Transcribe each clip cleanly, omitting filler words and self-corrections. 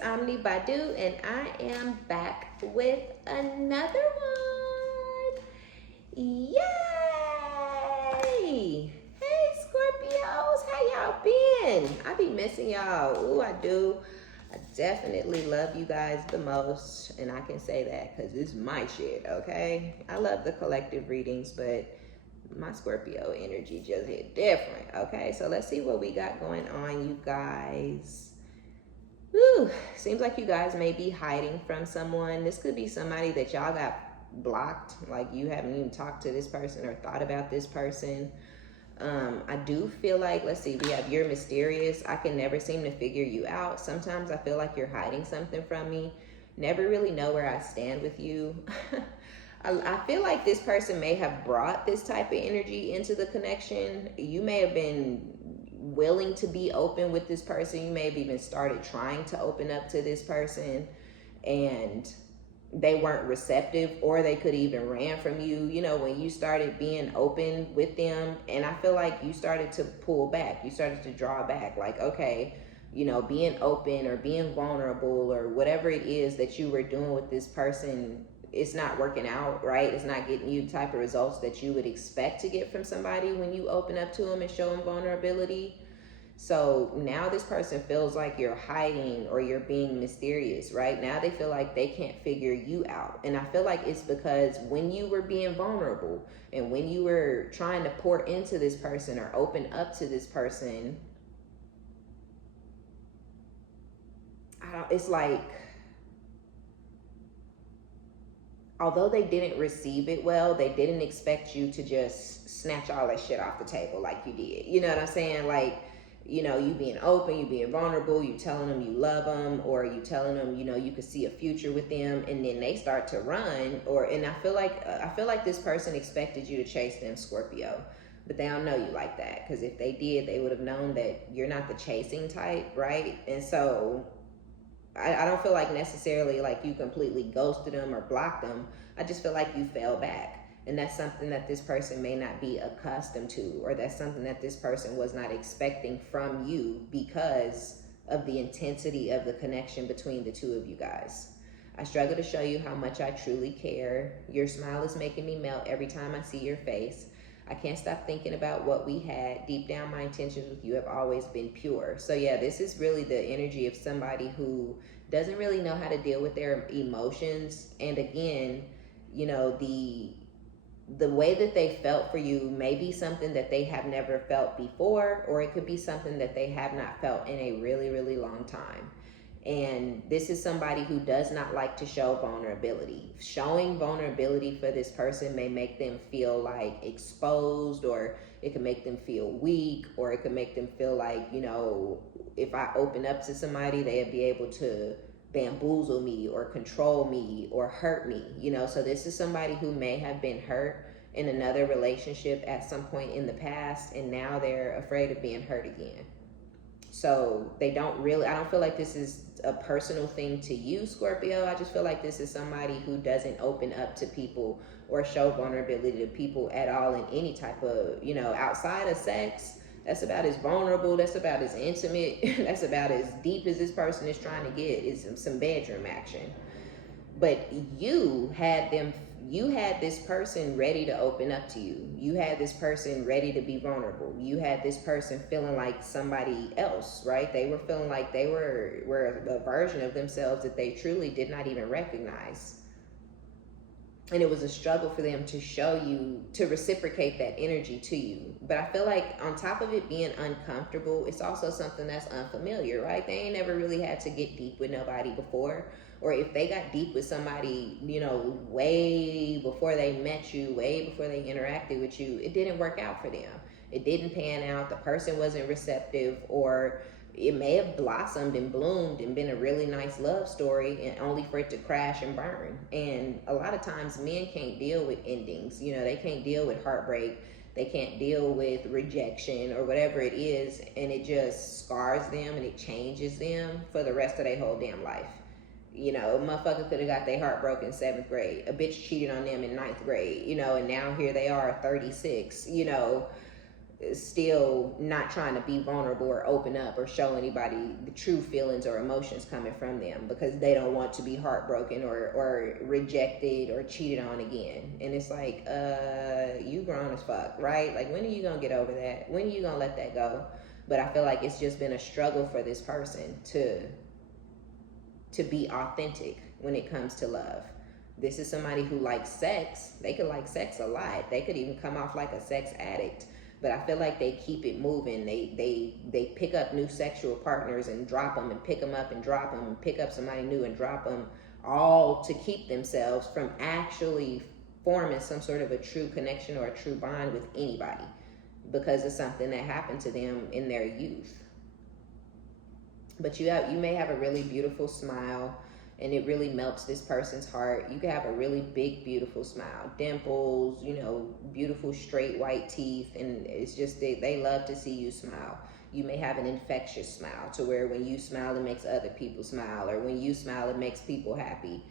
OmniBadu, and I am back with another one. Yay! Hey, Scorpios, how y'all been? I be missing y'all. Ooh, I do. I definitely love you guys the most, and I can say that because it's my shit, okay? I love the collective readings, but my Scorpio energy just hit different, okay? So let's see what we got going on, you guys. Whew, seems like you guys may be hiding from someone. This could be somebody that y'all got blocked, like you haven't even talked to this person or thought about this person. I do feel like, let's see, we have you're mysterious. I can never seem to figure you out. Sometimes I feel like you're hiding something from me. Never really know where I stand with you. I feel like this person may have brought this type of energy into the connection. You may have been willing to be open with this person. You may have even started trying to open up to this person and they weren't receptive, or they could even ran from you, you know, when you started being open with them. And I feel like you started to pull back. You started to draw back, like, okay, you know, being open or being vulnerable or whatever it is that you were doing with this person, it's not working out, right? It's not getting you the type of results that you would expect to get from somebody when you open up to them and show them vulnerability. So now this person feels like you're hiding or you're being mysterious, right? Now they feel like they can't figure you out. And I feel like it's because when you were being vulnerable and when you were trying to pour into this person or open up to this person, it's like, although they didn't receive it well, they didn't expect you to just snatch all that shit off the table like you did. You know what I'm saying? Like, you know, you being open, you being vulnerable, you telling them you love them, or you telling them, you know, you could see a future with them, and then they start to run. And I feel like this person expected you to chase them, Scorpio, but they don't know you like that, because if they did, they would have known that you're not the chasing type, right? And so I don't feel like necessarily like you completely ghosted them or blocked them. I just feel like you fell back. And that's something that this person may not be accustomed to, or that's something that this person was not expecting from you because of the intensity of the connection between the two of you guys. I struggle to show you how much I truly care. Your smile is making me melt every time I see your face. I can't stop thinking about what we had. Deep down, my intentions with you have always been pure. So yeah, this is really the energy of somebody who doesn't really know how to deal with their emotions. And again, you know, the way that they felt for you may be something that they have never felt before, or it could be something that they have not felt in a really, really long time. And this is somebody who does not like to show vulnerability. Showing vulnerability for this person may make them feel like exposed, or it can make them feel weak, or it could make them feel like, you know, if I open up to somebody, they'd be able to bamboozle me or control me or hurt me, you know. So this is somebody who may have been hurt in another relationship at some point in the past, and now they're afraid of being hurt again. So they don't really, I don't feel like this is a personal thing to you, Scorpio. I just feel like this is somebody who doesn't open up to people or show vulnerability to people at all in any type of, you know, outside of sex. That's about as vulnerable, that's about as intimate, that's about as deep as this person is trying to get, is some bedroom action. But you had this person ready to open up to you. You had this person ready to be vulnerable. You had this person feeling like somebody else, right? They were feeling like they were a version of themselves that they truly did not even recognize. And it was a struggle for them to show you, to reciprocate that energy to you. But I feel like on top of it being uncomfortable, it's also something that's unfamiliar, right? They ain't never really had to get deep with nobody before. Or if they got deep with somebody, you know, way before they met you, way before they interacted with you, it didn't work out for them. It didn't pan out. The person wasn't receptive, or it may have blossomed and bloomed and been a really nice love story, and only for it to crash and burn. And a lot of times men can't deal with endings. You know, they can't deal with heartbreak. They can't deal with rejection or whatever it is. And it just scars them and it changes them for the rest of their whole damn life. You know, a motherfucker could have got their heart broken in 7th grade. A bitch cheated on them in 9th grade, you know, and now here they are 36, you know. still not trying to be vulnerable or open up or show anybody the true feelings or emotions coming from them because they don't want to be heartbroken or rejected or cheated on again. And it's like, you grown as fuck, right? Like, when are you gonna get over that? When are you gonna let that go? But I feel like it's just been a struggle for this person to be authentic when it comes to love. This is somebody who likes sex. They could like sex a lot. They could even come off like a sex addict. But I feel like they keep it moving. They pick up new sexual partners and drop them and pick them up and drop them and pick up somebody new and drop them, all to keep themselves from actually forming some sort of a true connection or a true bond with anybody because of something that happened to them in their youth. But you may have a really beautiful smile and it really melts this person's heart. You can have a really big, beautiful smile, dimples, you know, beautiful straight white teeth, and it's just they love to see you smile. You may have an infectious smile to where when you smile, it makes other people smile, or when you smile, it makes people happy.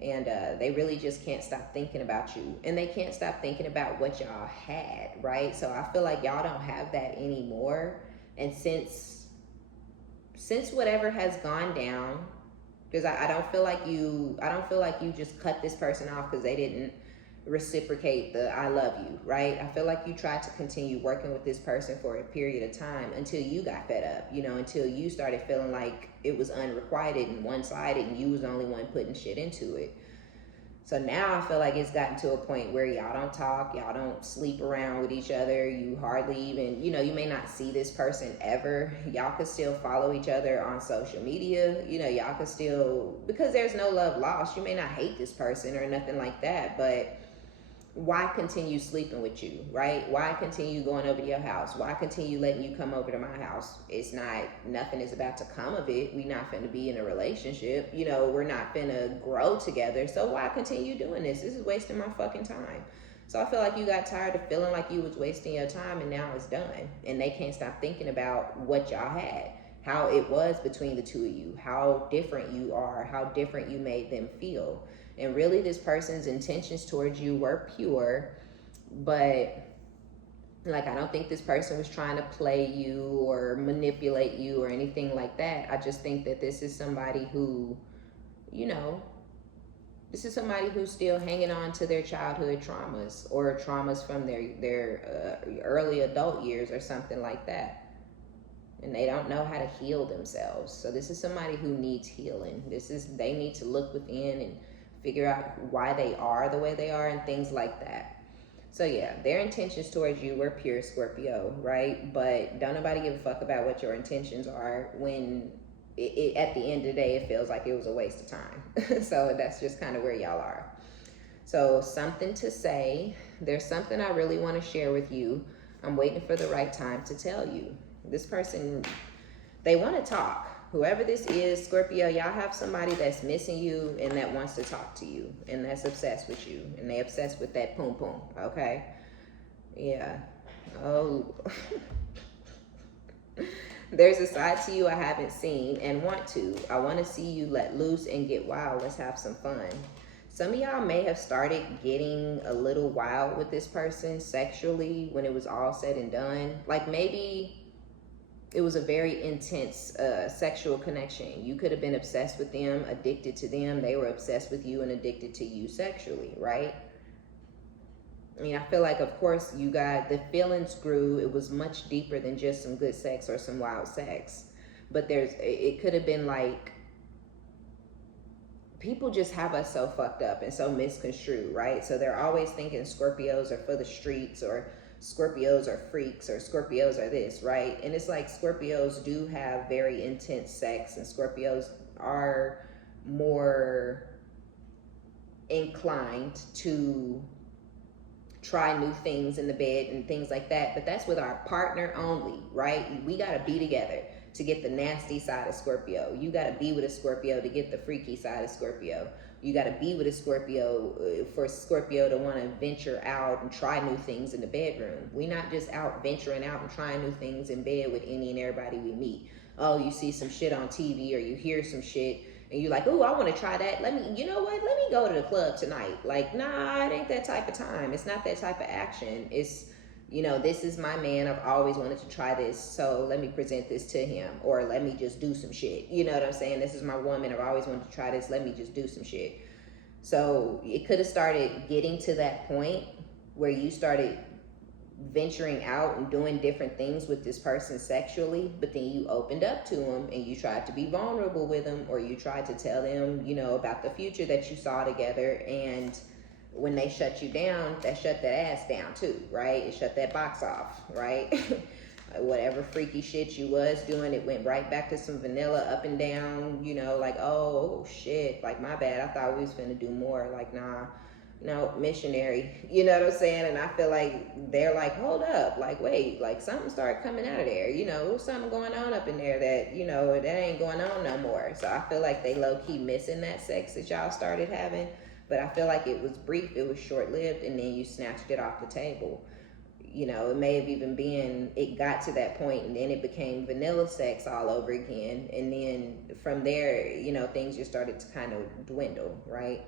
And they really just can't stop thinking about you, and they can't stop thinking about what y'all had, right? So I feel like y'all don't have that anymore. And since whatever has gone down, because I don't feel like you just cut this person off because they didn't reciprocate the I love you, right? I feel like you tried to continue working with this person for a period of time until you got fed up, you know, until you started feeling like it was unrequited and one-sided and you was the only one putting shit into it. So now I feel like it's gotten to a point where y'all don't talk, y'all don't sleep around with each other, you hardly even, you know, you may not see this person ever. Y'all could still follow each other on social media, you know, y'all could still, because there's no love lost. You may not hate this person or nothing like that, but why continue sleeping with you, right? Why continue going over to your house? Why continue letting you come over to my house? It's not, nothing is about to come of it. We not finna be in a relationship. You know, we're not finna grow together. So why continue doing this? This is wasting my fucking time. So I feel like you got tired of feeling like you was wasting your time, and now it's done. And they can't stop thinking about what y'all had, how it was between the two of you, how different you are, how different you made them feel. And really, this person's intentions towards you were pure, but like, I don't think this person was trying to play you or manipulate you or anything like that. I just think that this is somebody who, you know, this is somebody who's still hanging on to their childhood traumas or traumas from their early adult years or something like that. And they don't know how to heal themselves. So this is somebody who needs healing. They need to look within and figure out why they are the way they are and things like that. So yeah, their intentions towards you were pure, Scorpio, right? But don't nobody give a fuck about what your intentions are when at the end of the day, it feels like it was a waste of time. So that's just kind of where y'all are. So something to say. There's something I really want to share with you. I'm waiting for the right time to tell you. This person, they want to talk. Whoever this is, Scorpio, y'all have somebody that's missing you and that wants to talk to you and that's obsessed with you, and they obsessed with that poom poom, okay? Yeah. Oh. There's a side to you I haven't seen and want to. I want to see you let loose and get wild. Let's have some fun. Some of y'all may have started getting a little wild with this person sexually when it was all said and done. Like, maybe it was a very intense sexual connection. You could have been obsessed with them, addicted to them. They were obsessed with you and addicted to you sexually, right? I mean, I feel like, of course, you got, the feelings grew. It was much deeper than just some good sex or some wild sex. But it could have been like, people just have us so fucked up and so misconstrued, right? So they're always thinking Scorpios are for the streets, or Scorpios are freaks, or Scorpios are this, right? And it's like, Scorpios do have very intense sex, and Scorpios are more inclined to try new things in the bed and things like that. But that's with our partner only, right? We gotta be together to get the nasty side of Scorpio. You gotta be with a Scorpio to get the freaky side of Scorpio. You got to be with a Scorpio for Scorpio to want to venture out and try new things in the bedroom. We're not just out venturing out and trying new things in bed with any and everybody we meet. Oh, you see some shit on TV or you hear some shit and you're like, oh, I want to try that. You know what? Let me go to the club tonight. Like, nah, it ain't that type of time. It's not that type of action. It's, you know, this is my man, I've always wanted to try this, so let me present this to him, or let me just do some shit. You know what I'm saying? This is my woman, I've always wanted to try this, let me just do some shit. So it could have started getting to that point where you started venturing out and doing different things with this person sexually, but then you opened up to them and you tried to be vulnerable with them, or you tried to tell them, you know, about the future that you saw together. And when they shut you down, that shut that ass down too, right? It shut that box off, right? Whatever freaky shit you was doing, it went right back to some vanilla up and down, you know, like, oh shit, like, my bad, I thought we was finna do more. Like, nah, no, missionary, you know what I'm saying? And I feel like they're like, hold up, like, wait, like, something started coming out of there, you know, there's something going on up in there that, you know, that ain't going on no more. So I feel like they low-key missing that sex that y'all started having, but I feel like it was brief, it was short-lived, and then you snatched it off the table. You know, it may have even been, it got to that point and then it became vanilla sex all over again. And then from there, you know, things just started to kind of dwindle, right?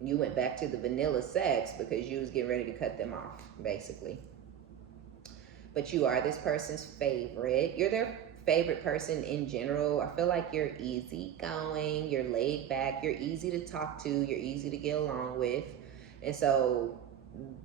You went back to the vanilla sex because you was getting ready to cut them off, basically. But you are this person's favorite. You're their favorite person in general. I feel like you're easygoing, you're laid back, you're easy to talk to, you're easy to get along with. And so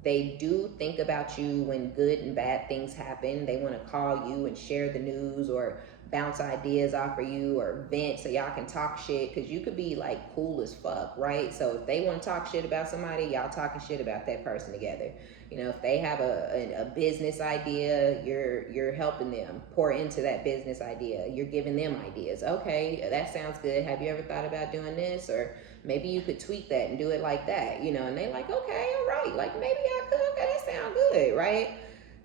they do think about you when good and bad things happen. They want to call you and share the news, or bounce ideas off of you, or vent so y'all can talk shit, because you could be like cool as fuck, right? So if they want to talk shit about somebody, y'all talking shit about that person together. You know, if they have a business idea, you're helping them pour into that business idea. You're giving them ideas. Okay, that sounds good. Have you ever thought about doing this? Or maybe you could tweak that and do it like that, you know? And they like, okay, all right, like maybe I could, okay, that sounds good, right?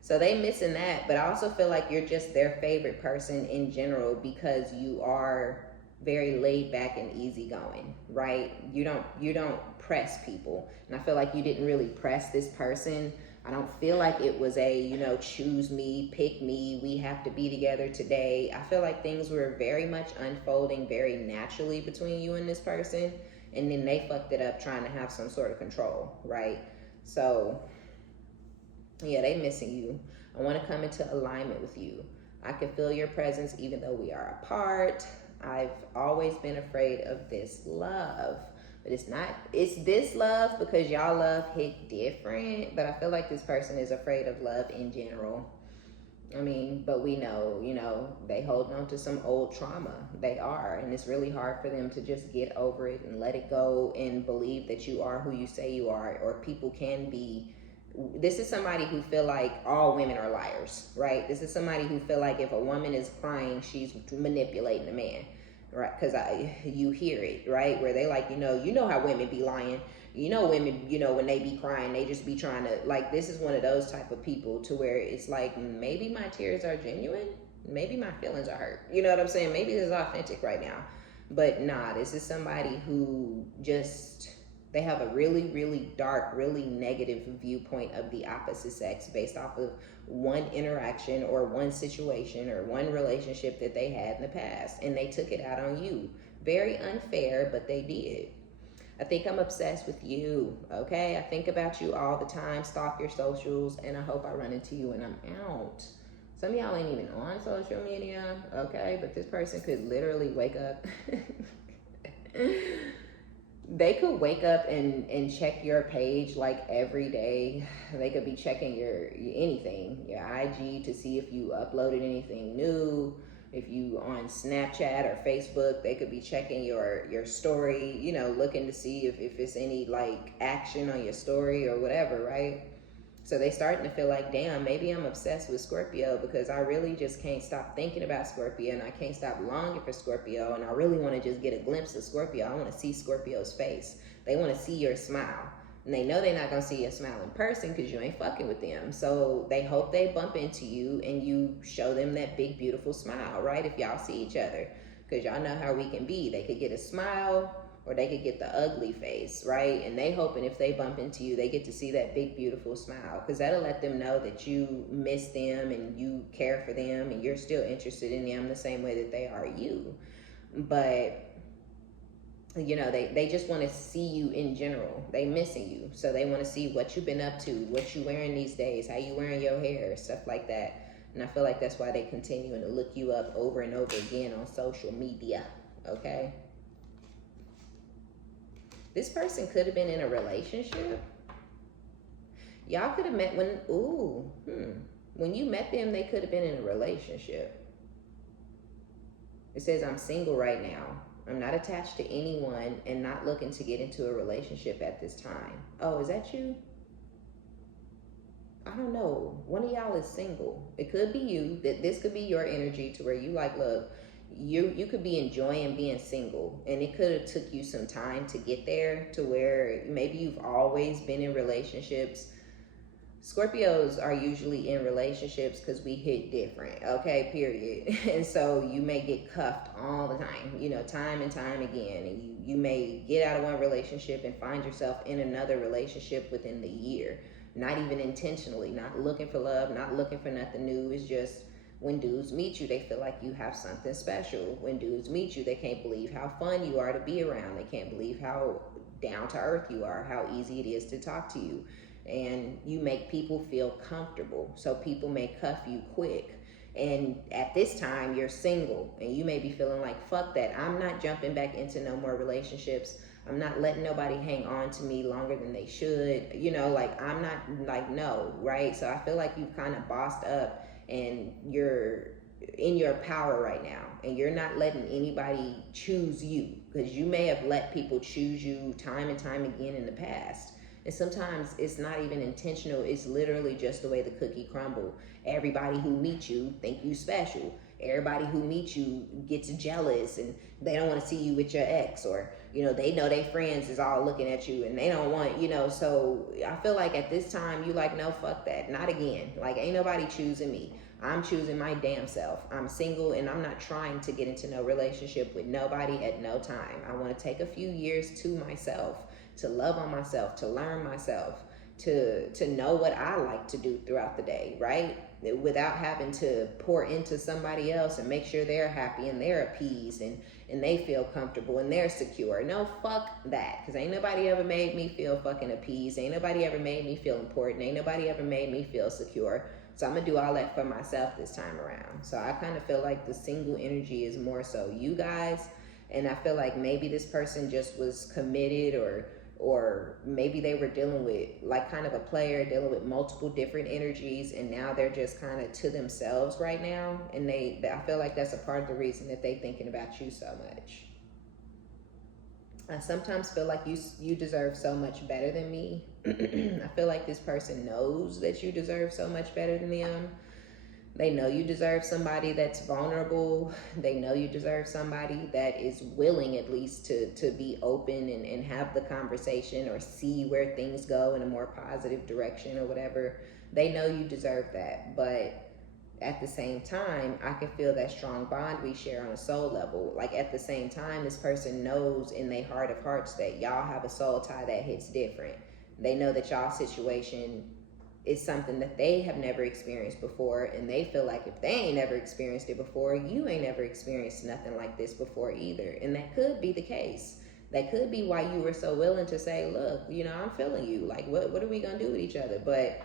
So they missing that. But I also feel like you're just their favorite person in general because you are very laid back and easygoing, right? You don't press people. And I feel like you didn't really press this person. I don't feel like it was a, you know, choose me, pick me, we have to be together today. I feel like things were very much unfolding very naturally between you and this person. And then they fucked it up trying to have some sort of control, right? So yeah, they missing you. I want to come into alignment with you. I can feel your presence even though we are apart. I've always been afraid of this love, but it's not, it's this love because y'all love hit different, but I feel like this person is afraid of love in general. I mean, but we know, you know, they hold on to some old trauma. They are, and it's really hard for them to just get over it and let it go and believe that you are who you say you are, or people can be. This is somebody who feel like all women are liars, right? This is somebody who feel like if a woman is crying, she's manipulating a man, right? Because you hear it, right? Where they like, you know how women be lying. You know, women, you know, when they be crying, they just be trying to, like, this is one of those type of people to where it's like, maybe my tears are genuine. Maybe my feelings are hurt. You know what I'm saying? Maybe this is authentic right now. But nah, this is somebody who just, they have a really, really dark, really negative viewpoint of the opposite sex based off of one interaction or one situation or one relationship that they had in the past. And they took it out on you. Very unfair, but they did. I think I'm obsessed with you, okay? I think about you all the time, stalk your socials, and I hope I run into you when I'm out. Some of y'all ain't even on social media, okay? But this person could literally wake up. They could wake up and check your page like every day. They could be checking your anything, your IG, to see if you uploaded anything new. If you on Snapchat or Facebook, they could be checking your story, you know, looking to see if it's any like action on your story or whatever, right? So they starting to feel like, damn, maybe I'm obsessed with Scorpio because I really just can't stop thinking about Scorpio, and I can't stop longing for Scorpio, and I really want to just get a glimpse of Scorpio. I want to see Scorpio's face. They want to see your smile. And they know they're not going to see your smile in person because you ain't fucking with them. So they hope they bump into you and you show them that big, beautiful smile, right? If y'all see each other. Because y'all know how we can be. They could get a smile or they could get the ugly face, right? And they hoping if they bump into you, they get to see that big, beautiful smile. Because that'll let them know that you miss them and you care for them and you're still interested in them the same way that they are you. But You know, they just want to see you in general. They missing you, so they want to see what you've been up to, what you wearing these days, how you wearing your hair, stuff like that. And I feel like that's why they continuing to look you up over and over again on social media. Okay, this person could have been in a relationship. Y'all could have met when you met them, they could have been in a relationship. It says, I'm single right now. I'm not attached to anyone and not looking to get into a relationship at this time. Oh, is that you? I don't know. One of y'all is single. It could be you. This could be your energy to where you like, look, you could be enjoying being single, and it could have took you some time to get there to where maybe you've always been in relationships. Scorpios are usually in relationships because we hit different, okay, period. And so you may get cuffed all the time, you know, time and time again. And you may get out of one relationship and find yourself in another relationship within the year. Not even intentionally, not looking for love, not looking for nothing new. It's just when dudes meet you, they feel like you have something special. When dudes meet you, they can't believe how fun you are to be around. They can't believe how down to earth you are, how easy it is to talk to you. And you make people feel comfortable, so people may cuff you quick. And at this time you're single and you may be feeling like, fuck that, I'm not jumping back into no more relationships. I'm not letting nobody hang on to me longer than they should, you know, like I'm not, like, no, right? So I feel like you've kind of bossed up and you're in your power right now, and you're not letting anybody choose you, because you may have let people choose you time and time again in the past. And sometimes it's not even intentional. It's literally just the way the cookie crumble. Everybody who meets you think you special. Everybody who meets you gets jealous and they don't want to see you with your ex, or, you know, they know their friends is all looking at you and they don't want, you know. So I feel like at this time you like, no, fuck that, not again. Like, ain't nobody choosing me. I'm choosing my damn self. I'm single and I'm not trying to get into no relationship with nobody at no time. I want to take a few years to myself, to love on myself, to learn myself, to know what I like to do throughout the day, right? Without having to pour into somebody else and make sure they're happy and they're appeased and they feel comfortable and they're secure. No, fuck that. Because ain't nobody ever made me feel fucking appeased. Ain't nobody ever made me feel important. Ain't nobody ever made me feel secure. So I'm going to do all that for myself this time around. So I kind of feel like the single energy is more so you guys. And I feel like maybe this person just was committed, or maybe they were dealing with like kind of a player, dealing with multiple different energies, and now they're just kind of to themselves right now. And I feel like that's a part of the reason that they thinking about you so much. I sometimes feel like you deserve so much better than me. I feel like this person knows that you deserve so much better than them. They know you deserve somebody that's vulnerable. They know you deserve somebody that is willing at least to be open and have the conversation, or see where things go in a more positive direction or whatever. They know you deserve that. But at the same time, I can feel that strong bond we share on a soul level. Like at the same time, this person knows in their heart of hearts that y'all have a soul tie that hits different. They know that y'all situation is something that they have never experienced before, and they feel like if they ain't never experienced it before, you ain't never experienced nothing like this before either. And that could be the case. That could be why you were so willing to say, look, you know, I'm feeling you. Like, what are we gonna do with each other? But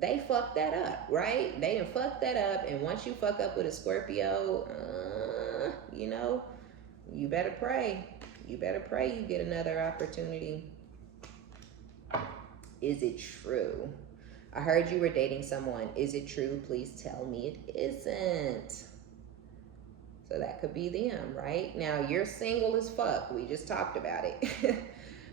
they fucked that up, right? They done fucked that up. And once you fuck up with a Scorpio, you know, you better pray. You better pray you get another opportunity. Is it true? I heard you were dating someone. Is it true? Please tell me it isn't. So that could be them, right? Now, you're single as fuck. We just talked about it.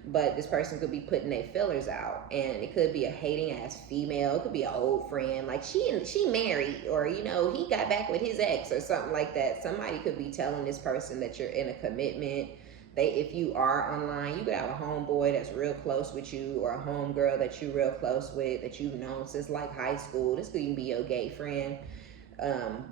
But this person could be putting their fillers out. And it could be a hating-ass female. It could be an old friend. Like, she married. Or, you know, he got back with his ex or something like that. Somebody could be telling this person that you're in a commitment. If you are online, you could have a homeboy that's real close with you, or a homegirl that you're real close with, that you've known since like high school. This could even be your gay friend.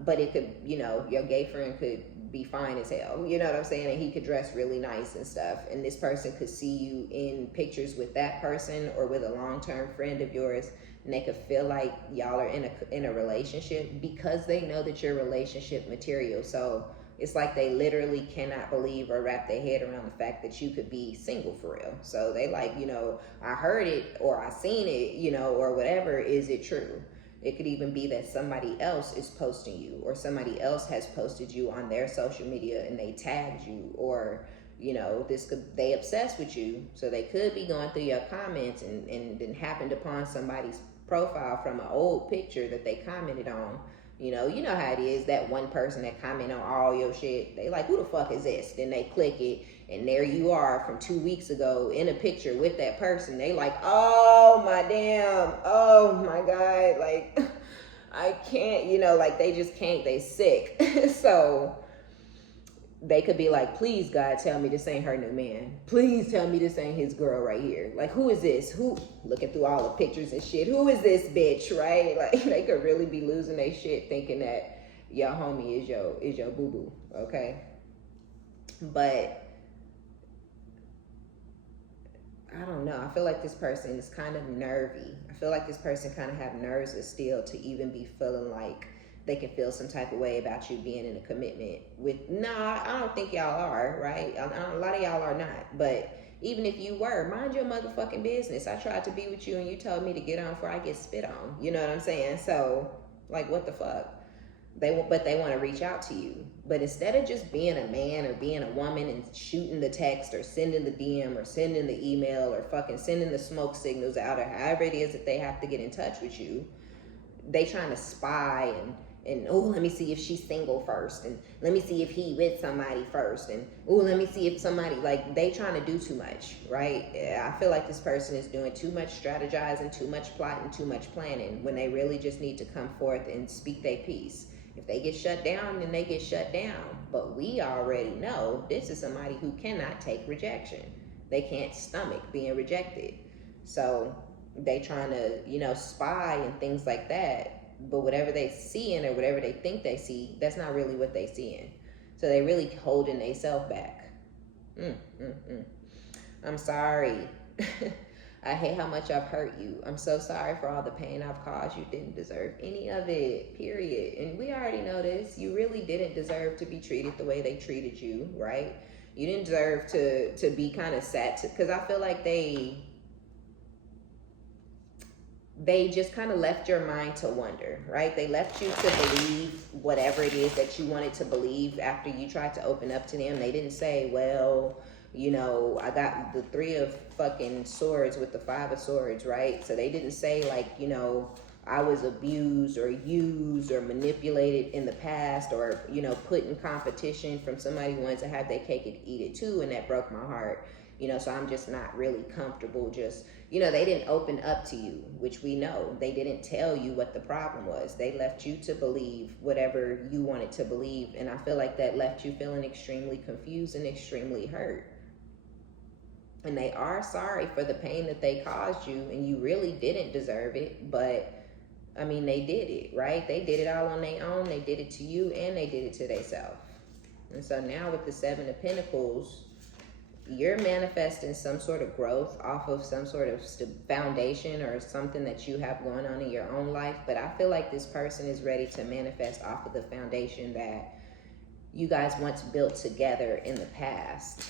But it could, you know, your gay friend could be fine as hell, you know what I'm saying? And he could dress really nice and stuff. And this person could see you in pictures with that person or with a long-term friend of yours, and they could feel like y'all are in a relationship because they know that you're relationship material. So it's like they literally cannot believe or wrap their head around the fact that you could be single for real. So they like, you know, I heard it or I seen it, you know, or whatever. Is it true? It could even be that somebody else is posting you, or somebody else has posted you on their social media and they tagged you, or, you know, they obsessed with you. So they could be going through your comments and then happened upon somebody's profile from an old picture that they commented on. You know how it is, that one person that comment on all your shit, they like, who the fuck is this? Then they click it, and there you are from 2 weeks ago in a picture with that person. They like, oh my damn, oh my God, like, I can't, you know, like, they just can't, they sick. So they could be like, please, God, tell me this ain't her new man. Please tell me this ain't his girl right here. Like, who is this? Who? Looking through all the pictures and shit. Who is this bitch, right? Like, they could really be losing their shit thinking that your homie is your boo-boo, okay? But I don't know. I feel like this person is kind of nervy. I feel like this person kind of have nerves of steel to even be feeling like they can feel some type of way about you being in a commitment with, I don't think y'all are, right? A lot of y'all are not. But even if you were, mind your motherfucking business. I tried to be with you and you told me to get on before I get spit on. You know what I'm saying? So, like, what the fuck? But they want to reach out to you. But instead of just being a man or being a woman and shooting the text or sending the DM or sending the email or fucking sending the smoke signals out or however it is that they have to get in touch with you, they trying to spy and oh, let me see if she's single first, and let me see if he with somebody first, and oh, let me see if somebody, like, they trying to do too much, right? I feel like this person is doing too much strategizing, too much plotting, too much planning, when they really just need to come forth and speak their piece. If they get shut down, then they get shut down. But we already know this is somebody who cannot take rejection. They can't stomach being rejected. So they trying to, you know, spy and things like that. But whatever they seeing or whatever they think they see, that's not really what they seeing. So they really holding themselves back. I'm sorry. I hate how much I've hurt you. I'm so sorry for all the pain I've caused. You didn't deserve any of it, period. And we already know this. You really didn't deserve to be treated the way they treated you, right? You didn't deserve to be kind of sad, because I feel like they just kind of left your mind to wonder, right? They left you to believe whatever it is that you wanted to believe after you tried to open up to them. They didn't say, well, you know, I got the 3 of fucking swords with the 5 of swords, right? So they didn't say, like, you know, I was abused or used or manipulated in the past, or, you know, put in competition from somebody who wanted to have their cake and eat it too, and that broke my heart. You know, so I'm just not really comfortable just, you know, they didn't open up to you, which we know. They didn't tell you what the problem was. They left you to believe whatever you wanted to believe. And I feel like that left you feeling extremely confused and extremely hurt. And they are sorry for the pain that they caused you, and you really didn't deserve it. But, I mean, they did it, right? They did it all on their own. They did it to you, and they did it to themselves. And so now with the 7 of Pentacles, you're manifesting some sort of growth off of some sort of foundation or something that you have going on in your own life. But I feel like this person is ready to manifest off of the foundation that you guys once built together in the past.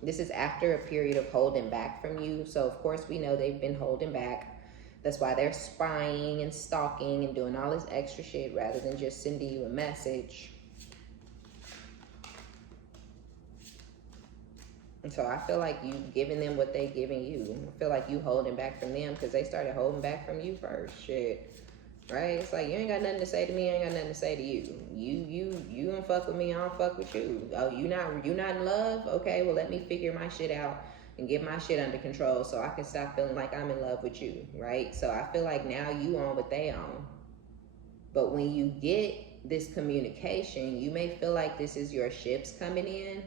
This is after a period of holding back from you. So, of course, we know they've been holding back. That's why they're spying and stalking and doing all this extra shit rather than just sending you a message. And so I feel like you giving them what they giving you. I feel like you holding back from them because they started holding back from you first. Shit. Right? It's like, you ain't got nothing to say to me, I ain't got nothing to say to you. You don't fuck with me, I don't fuck with you. Oh, you not in love? Okay, well, let me figure my shit out and get my shit under control so I can stop feeling like I'm in love with you, right? So I feel like now you on what they on. But when you get this communication, you may feel like this is your ships coming in.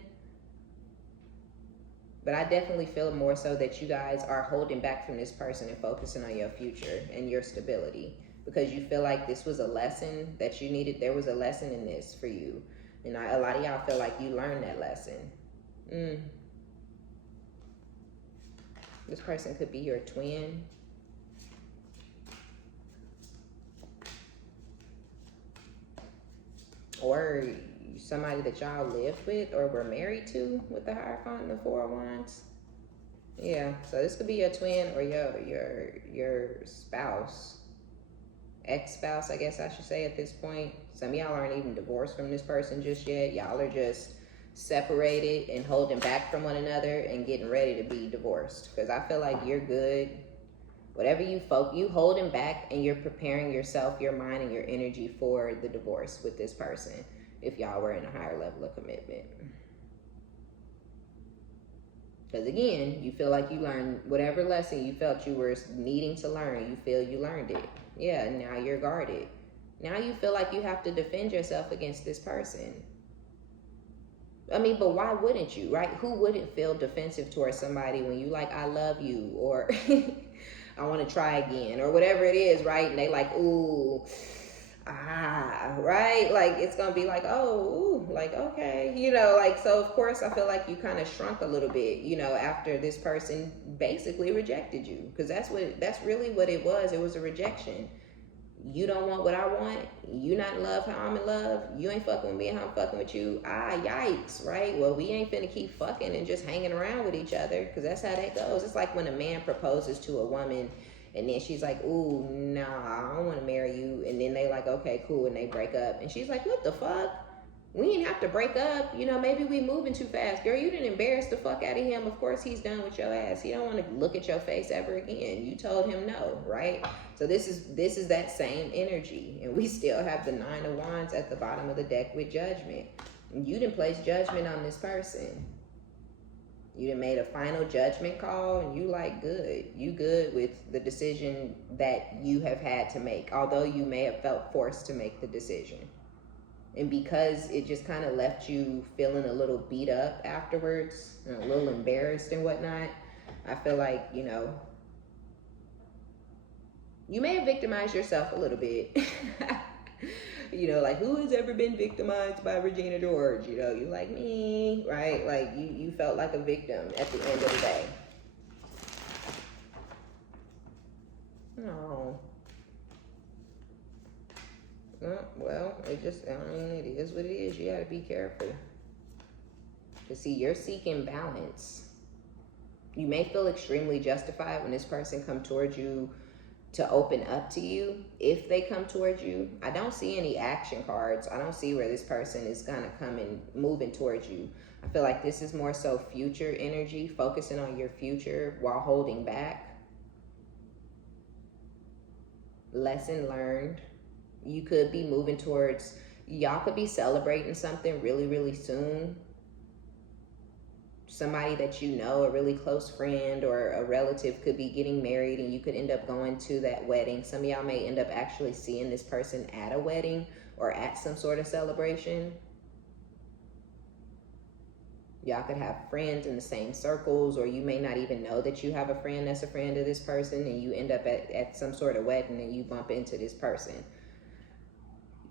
But I definitely feel more so that you guys are holding back from this person and focusing on your future and your stability. Because you feel like this was a lesson that you needed. There was a lesson in this for you. And a lot of y'all feel like you learned that lesson. This person could be your twin. or somebody that y'all live with or were married to with the Hierophant and the Four of Wands. Yeah, so this could be your twin or your spouse, ex-spouse, I guess I should say at this point. Some of y'all aren't even divorced from this person just yet. Y'all are just separated and holding back from one another and getting ready to be divorced. Because I feel like you're good. Whatever you holding back, and you're preparing yourself, your mind, and your energy for the divorce with this person if y'all were in a higher level of commitment. Because again, you feel like you learned whatever lesson you felt you were needing to learn. You feel you learned it. Yeah, now you're guarded. Now you feel like you have to defend yourself against this person. I mean, but why wouldn't you, right? Who wouldn't feel defensive towards somebody when you like, I love you, or I want to try again, or whatever it is, right? And they like, ooh, right? Like, it's going to be like, oh, ooh, like, okay, you know, like, so of course I feel like you kind of shrunk a little bit, you know, after this person basically rejected you, because that's really what it was. It was a rejection. You don't want what I want. You not in love how I'm in love. You ain't fucking with me how I'm fucking with you. Yikes, right? Well, we ain't finna keep fucking and just hanging around with each other, because that's how that goes. It's like when a man proposes to a woman and then she's like, ooh, nah, I don't want to marry you. And then they like, okay, cool. And they break up. And she's like, what the fuck? We didn't have to break up. You know, maybe we moving too fast. Girl, you didn't embarrass the fuck out of him. Of course he's done with your ass. He don't want to look at your face ever again. You told him no, right? So this is that same energy. And we still have the Nine of Wands at the bottom of the deck with Judgment. And you didn't place judgment on this person. You done made a final judgment call, and you like good. You good with the decision that you have had to make, although you may have felt forced to make the decision. And because it just kind of left you feeling a little beat up afterwards, and a little embarrassed and whatnot, I feel like, you know, you may have victimized yourself a little bit. You know, like, who has ever been victimized by Regina George? You know, you like me, right? Like, you felt like a victim at the end of the day. No. Well, it just, I mean, it is what it is. You gotta be careful. Because, see, you're seeking balance. You may feel extremely justified when this person come towards you to open up to you. If they come towards you, I don't see any action cards. I don't see where this person is gonna come and moving towards you. I feel like this is more so future energy, focusing on your future while holding back. Lesson learned. You could be moving towards, y'all could be celebrating something really, really soon. Somebody that you know, a really close friend or a relative, could be getting married, and you could end up going to that wedding. Some of y'all may end up actually seeing this person at a wedding or at some sort of celebration. Y'all could have friends in the same circles, or you may not even know that you have a friend that's a friend of this person, and you end up at some sort of wedding and you bump into this person.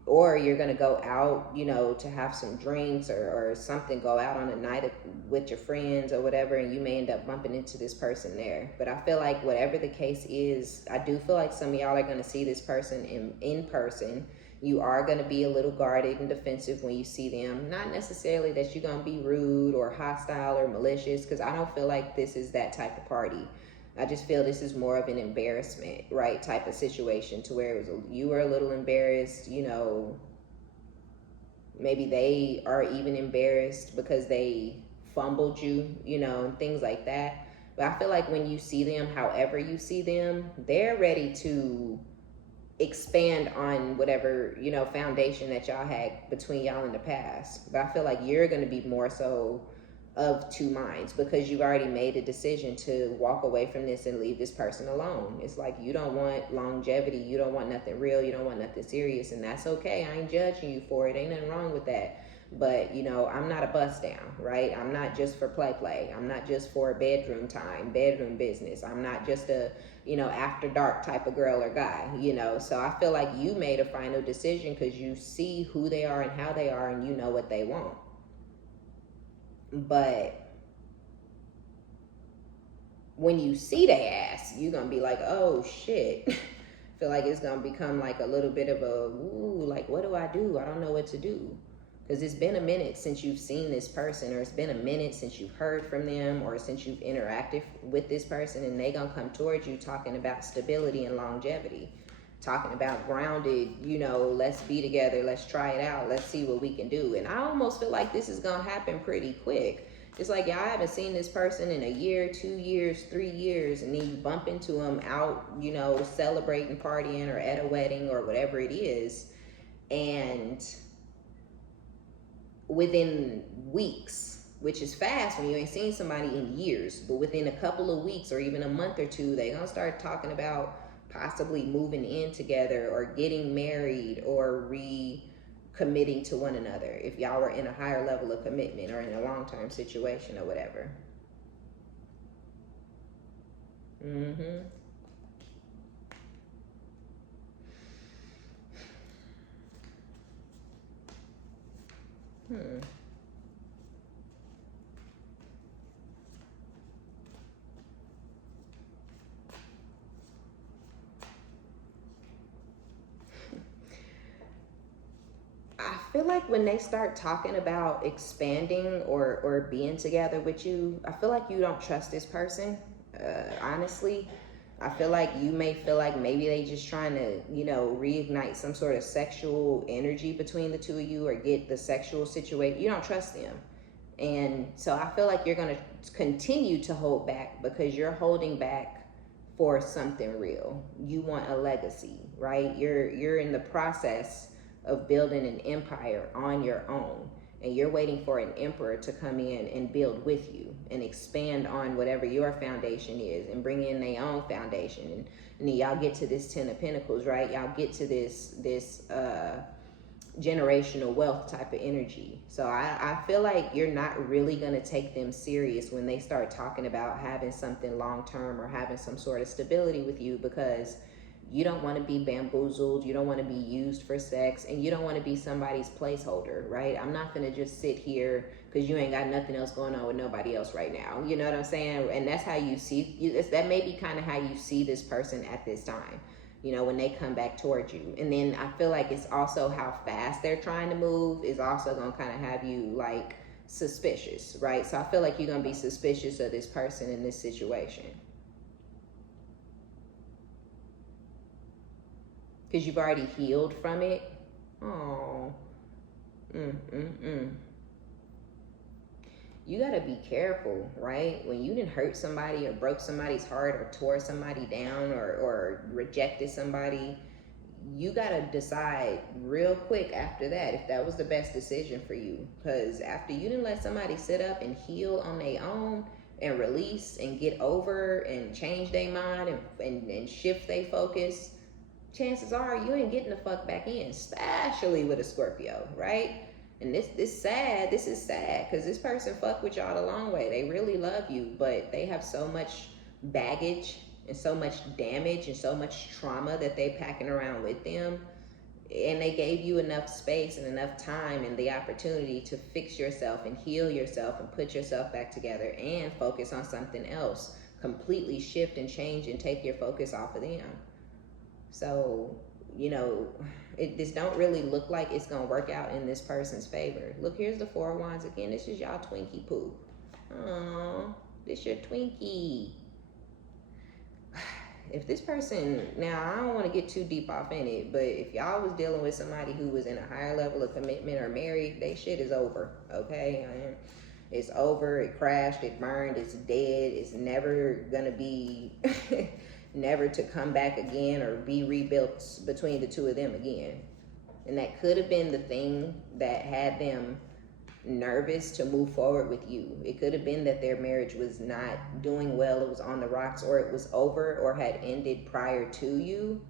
Or you're going to go out, you know, to have some drinks or something, go out on a night with your friends or whatever, and you may end up bumping into this person there. But I feel like whatever the case is, I do feel like some of y'all are going to see this person in person. You are going to be a little guarded and defensive when you see them. Not necessarily that you're going to be rude or hostile or malicious, because I don't feel like this is that type of party. I just feel this is more of an embarrassment, right, type of situation, to where it was you were a little embarrassed, you know, maybe they are even embarrassed because they fumbled you, you know, and things like that. But I feel like when you see them, however you see them, they're ready to expand on whatever, you know, foundation that y'all had between y'all in the past. But I feel like you're going to be more so of two minds, because you've already made a decision to walk away from this and leave this person alone. It's like, you don't want longevity, you don't want nothing real, you don't want nothing serious, and that's okay. I ain't judging you for it, ain't nothing wrong with that. But, you know, I'm not a bust down, right? I'm not just for play. I'm not just for bedroom time, bedroom business. I'm not just a, you know, after dark type of girl or guy, you know. So I feel like you made a final decision because you see who they are and how they are, and you know what they want. But when you see their ass, you're gonna be like, oh shit, Feel like it's gonna become like a little bit of a, ooh, like what do? I don't know what to do. Because it's been a minute since you've seen this person, or it's been a minute since you've heard from them, or since you've interacted with this person, and they gonna come towards you talking about stability and longevity, talking about grounded, let's be together, let's try it out, let's see what we can do. And I almost feel like this is gonna happen pretty quick. It's like, y'all haven't seen this person in a year, 2 years, 3 years, and then you bump into them out, celebrating, partying, or at a wedding, or whatever it is, and within weeks, which is fast when you ain't seen somebody in years, but within a couple of weeks or even a month or two, they gonna start talking about possibly moving in together or getting married or recommitting to one another if y'all were in a higher level of commitment or in a long-term situation or whatever. I feel like when they start talking about expanding or being together with you, I feel like you don't trust this person. Honestly, I feel like you may feel like maybe they just trying to, reignite some sort of sexual energy between the two of you or get the sexual situation. You don't trust them. And so I feel like you're going to continue to hold back because you're holding back for something real. You want a legacy, right? You're in the process of building an empire on your own, and you're waiting for an emperor to come in and build with you and expand on whatever your foundation is and bring in their own foundation. And then y'all get to this 10 of Pentacles, right? Y'all get to this generational wealth type of energy. So I feel like you're not really going to take them serious when they start talking about having something long-term or having some sort of stability with you, because you don't want to be bamboozled, you don't want to be used for sex, and you don't want to be somebody's placeholder, right? I'm not going to just sit here because you ain't got nothing else going on with nobody else right now. You know what I'm saying? And that's how you see, that may be kind of how you see this person at this time, when they come back towards you. And then I feel like it's also how fast they're trying to move is also going to kind of have you like suspicious, right? So I feel like you're going to be suspicious of this person in this situation, because you've already healed from it. Oh, you gotta be careful, right? When you didn't hurt somebody or broke somebody's heart or tore somebody down or rejected somebody, you gotta decide real quick after that if that was the best decision for you. Because after you didn't let somebody sit up and heal on their own and release and get over and change their mind and shift their focus, chances are you ain't getting the fuck back in, especially with a Scorpio, right? And this is sad because this person fucked with y'all the long way. They really love you, but they have so much baggage and so much damage and so much trauma that they packing around with them. And they gave you enough space and enough time and the opportunity to fix yourself and heal yourself and put yourself back together and focus on something else. Completely shift and change and take your focus off of them. So, this don't really look like it's going to work out in this person's favor. Look, here's the Four of Wands again. This is y'all Twinkie poo. Oh, this your Twinkie. If this person, now I don't want to get too deep off in it, but if y'all was dealing with somebody who was in a higher level of commitment or married, they shit is over, okay? It's over, it crashed, it burned, it's dead, it's never gonna be... never to come back again or be rebuilt between the two of them again. And that could have been the thing that had them nervous to move forward with you. It could have been that their marriage was not doing well, it was on the rocks, or it was over or had ended prior to you,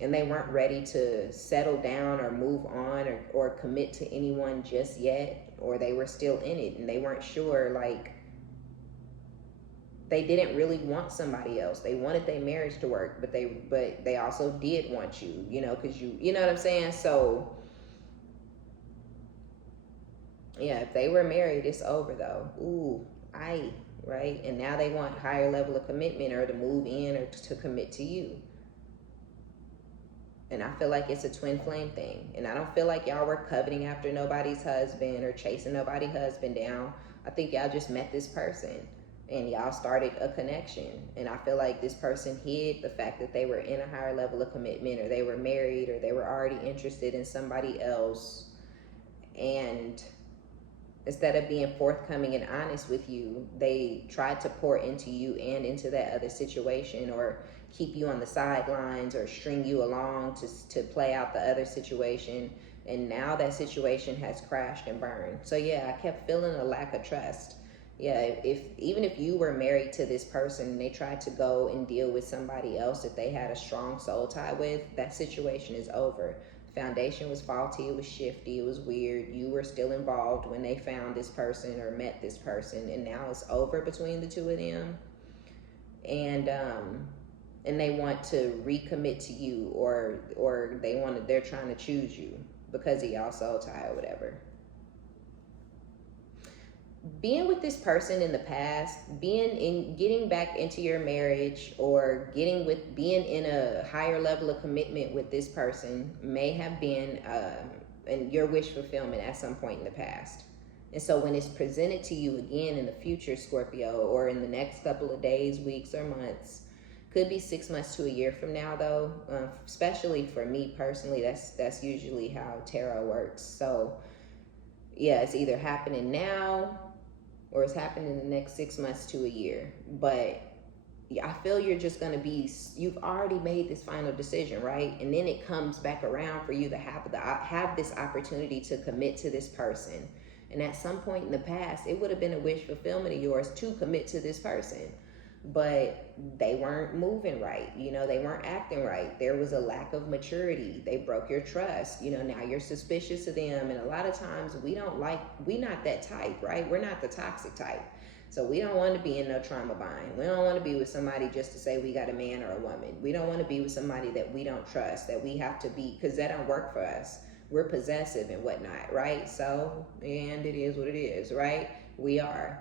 and they weren't ready to settle down or move on or commit to anyone just yet, or they were still in it and they weren't sure, like, they didn't really want somebody else. They wanted their marriage to work, but they also did want you, because you know what I'm saying? So, yeah, if they were married, it's over though. Ooh, right? And now they want higher level of commitment or to move in or to commit to you. And I feel like it's a twin flame thing. And I don't feel like y'all were coveting after nobody's husband or chasing nobody's husband down. I think y'all just met this person and y'all started a connection. And I feel like this person hid the fact that they were in a higher level of commitment, or they were married, or they were already interested in somebody else. And instead of being forthcoming and honest with you, they tried to pour into you and into that other situation, or keep you on the sidelines, or string you along to play out the other situation. And now that situation has crashed and burned. So yeah, I kept feeling a lack of trust. Yeah, even if you were married to this person and they tried to go and deal with somebody else that they had a strong soul tie with, that situation is over. The foundation was faulty, it was shifty, it was weird. You were still involved when they found this person or met this person, and now it's over between the two of them. And they want to recommit to you, or they're trying to choose you because of y'all soul tie or whatever. Being with this person in the past, getting back into your marriage, or being in a higher level of commitment with this person may have been and your wish fulfillment at some point in the past. And so when it's presented to you again in the future, Scorpio, or in the next couple of days, weeks, or months, could be 6 months to a year from now, though, especially for me personally, that's usually how tarot works. So yeah, it's either happening now or it's happening in the next 6 months to a year. But I feel you've already made this final decision, right? And then it comes back around for you to have this opportunity to commit to this person. And at some point in the past, it would have been a wish fulfillment of yours to commit to this person. But they weren't moving right. They weren't acting right. There was a lack of maturity. They broke your trust. Now you're suspicious of them. And a lot of times we're not that type, right? We're not the toxic type. So we don't want to be in no trauma bind. We don't want to be with somebody just to say we got a man or a woman. We don't want to be with somebody that we don't trust, that we have to be, because that don't work for us. We're possessive and whatnot, right? So, and it is what it is, right? We are.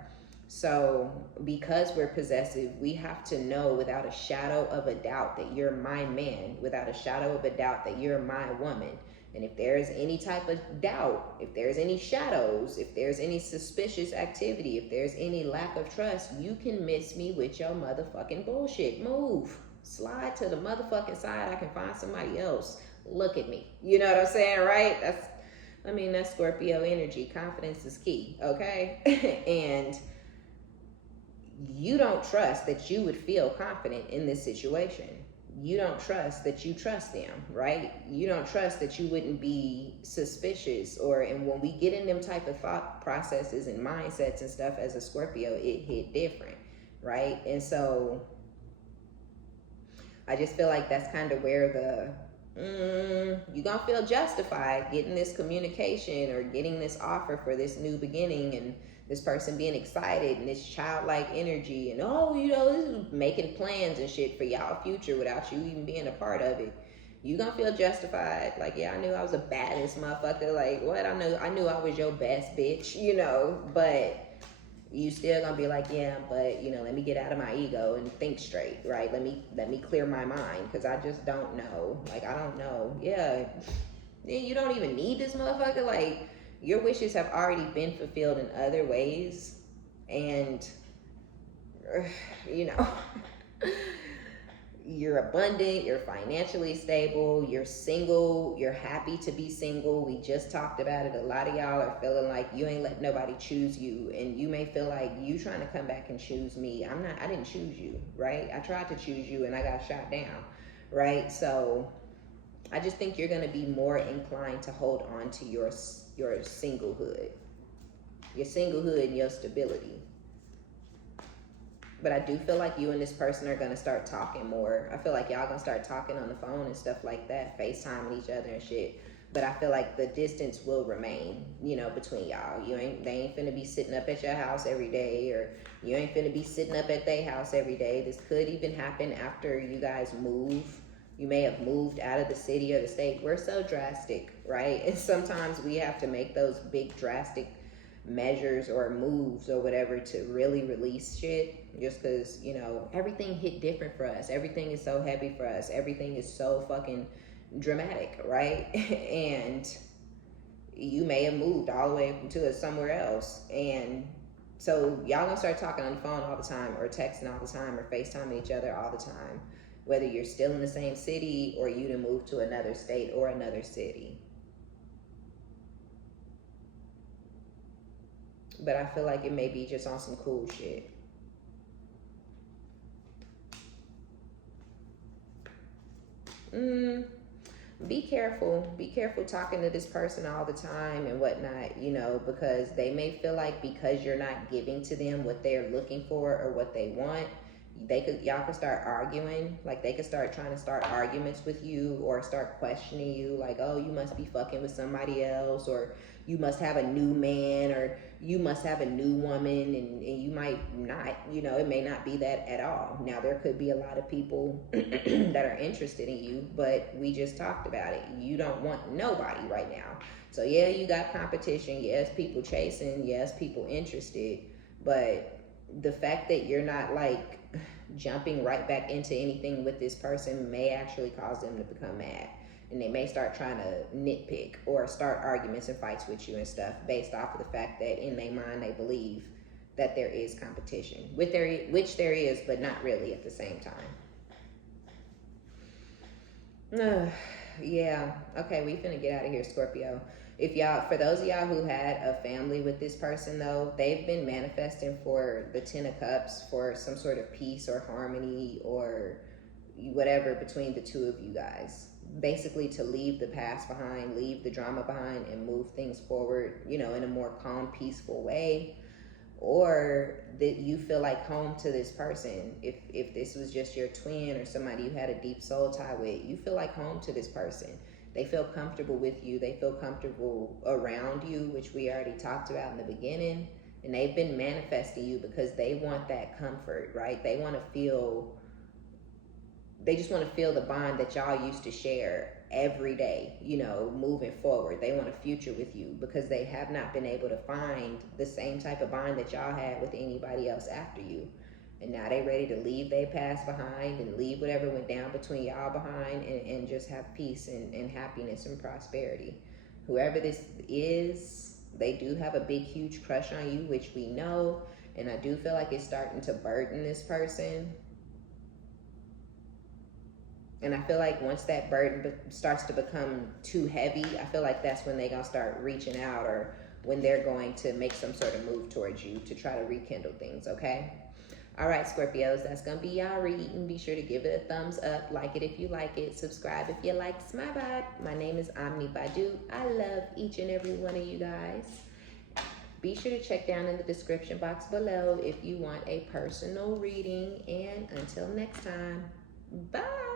So because we're possessive, we have to know without a shadow of a doubt that you're my man, without a shadow of a doubt that you're my woman. And if there's any type of doubt, if there's any shadows, if there's any suspicious activity, if there's any lack of trust, you can miss me with your motherfucking bullshit. Move. Slide to the motherfucking side. I can find somebody else. Look at me. You know what I'm saying, right? That's Scorpio energy. Confidence is key, okay? And you don't trust that you would feel confident in this situation. You don't trust that you trust them, right? You don't trust that you wouldn't be suspicious, and when we get in them type of thought processes and mindsets and stuff as a Scorpio, it hit different, right? And so I just feel like that's kind of where you're gonna feel justified getting this communication or getting this offer for this new beginning, and this person being excited and this childlike energy, and this is making plans and shit for y'all future without you even being a part of it. You gonna feel justified, like, yeah, I knew I was a badass motherfucker, like, what, I knew I was your best bitch, but you still gonna be like, yeah, but let me get out of my ego and think straight, right? Let me clear my mind, because I just don't know. Like, I don't know. Yeah, you don't even need this motherfucker. Like, your wishes have already been fulfilled in other ways, and you're abundant, you're financially stable, you're single, you're happy to be single. We just talked about it. A lot of y'all are feeling like you ain't let nobody choose you, and you may feel like you trying to come back and choose me. I didn't choose you, right? I tried to choose you and I got shot down, right? So I just think you're going to be more inclined to hold on to your singlehood and your stability. But I do feel like you and this person are going to start talking more. I feel like y'all going to start talking on the phone and stuff like that, FaceTiming each other and shit. But I feel like the distance will remain, between y'all. They ain't finna be sitting up at your house every day, or you ain't finna be sitting up at their house every day. This could even happen after you guys move. You may have moved out of the city or the state. We're so drastic, right? And sometimes we have to make those big drastic measures or moves or whatever to really release shit, just because everything hit different for us. Everything is so heavy for us. Everything is so fucking dramatic, right? And you may have moved all the way to somewhere else. And so y'all gonna start talking on the phone all the time, or texting all the time, or FaceTiming each other all the time, whether you're still in the same city or you to move to another state or another city. But I feel like it may be just on some cool shit. Be careful. Be careful talking to this person all the time and whatnot, you know, because they may feel like because you're not giving to them what they're looking for or what they want, y'all could start arguing. Like, they could start trying to start arguments with you, or start questioning you, like, oh, you must be fucking with somebody else, or you must have a new man, or you must have a new woman, and you might not, you know, it may not be that at all. Now, there could be a lot of people that are interested in you, but we just talked about it. You don't want nobody right now. So yeah, you got competition. Yes, people chasing. Yes, people interested. But the fact that you're not like jumping right back into anything with this person may actually cause them to become mad. And they may start trying to nitpick or start arguments and fights with you and stuff, based off of the fact that in their mind they believe that there is competition, which there is, but not really at the same time. Yeah, okay, we finna get out of here, Scorpio. If y'all, for those of y'all who had a family with this person though, they've been manifesting for the 10 of Cups for some sort of peace or harmony or whatever between the two of you guys. Basically to leave the past behind, leave the drama behind, and move things forward, you know, in a more calm, peaceful way. Or that you feel like home to this person. If this was just your twin or somebody you had a deep soul tie with, you feel like home to this person. They feel comfortable with you. They feel comfortable around you, which we already talked about in the beginning. And they've been manifesting you because they want that comfort, right? They want to feel, they just want to feel the bond that y'all used to share every day, you know, moving forward. They want a future with you because they have not been able to find the same type of bond that y'all had with anybody else after you. And now they ready to leave their past behind and leave whatever went down between y'all behind, and just have peace and happiness and prosperity. Whoever this is, they do have a big, huge crush on you, which we know. And I do feel like it's starting to burden this person. And I feel like once that burden starts to become too heavy, I feel like that's when they're going to start reaching out, or when they're going to make some sort of move towards you to try to rekindle things, okay? All right, Scorpios, that's going to be y'all reading. Be sure to give it a thumbs up, like it if you like it, subscribe if you like my vibe. My name is OmniBadu. I love each and every one of you guys. Be sure to check down in the description box below if you want a personal reading. And until next time, bye.